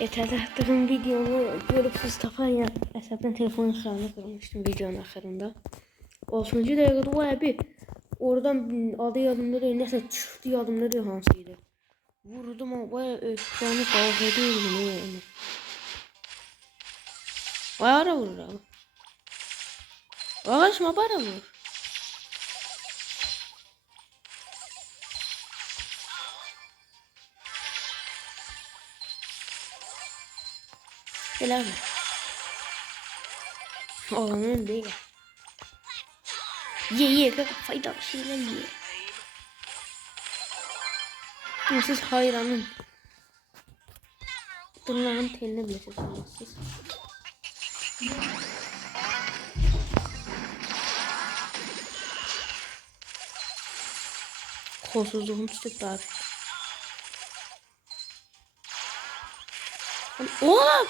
Yeterli attığım videomu görüp siz tapar ya. Hesaptan telefon ekranını kırmıştım videonun axırında. 6. dəqiqədə o abi oradan adı yadımda değil, nəsə çıxdı yadımda değil hansıydı. Vurdum ama baya ekranı kaldırdım yani. Baya ara vurur abi. Ağaçma bara vur. Gel abi. Olanın değil. Ye faydalı şeyler ye. Siz hayranım. Tırnağın teline bile ses olmazsız. Kolsuzluğum tutup abi. Oğlum!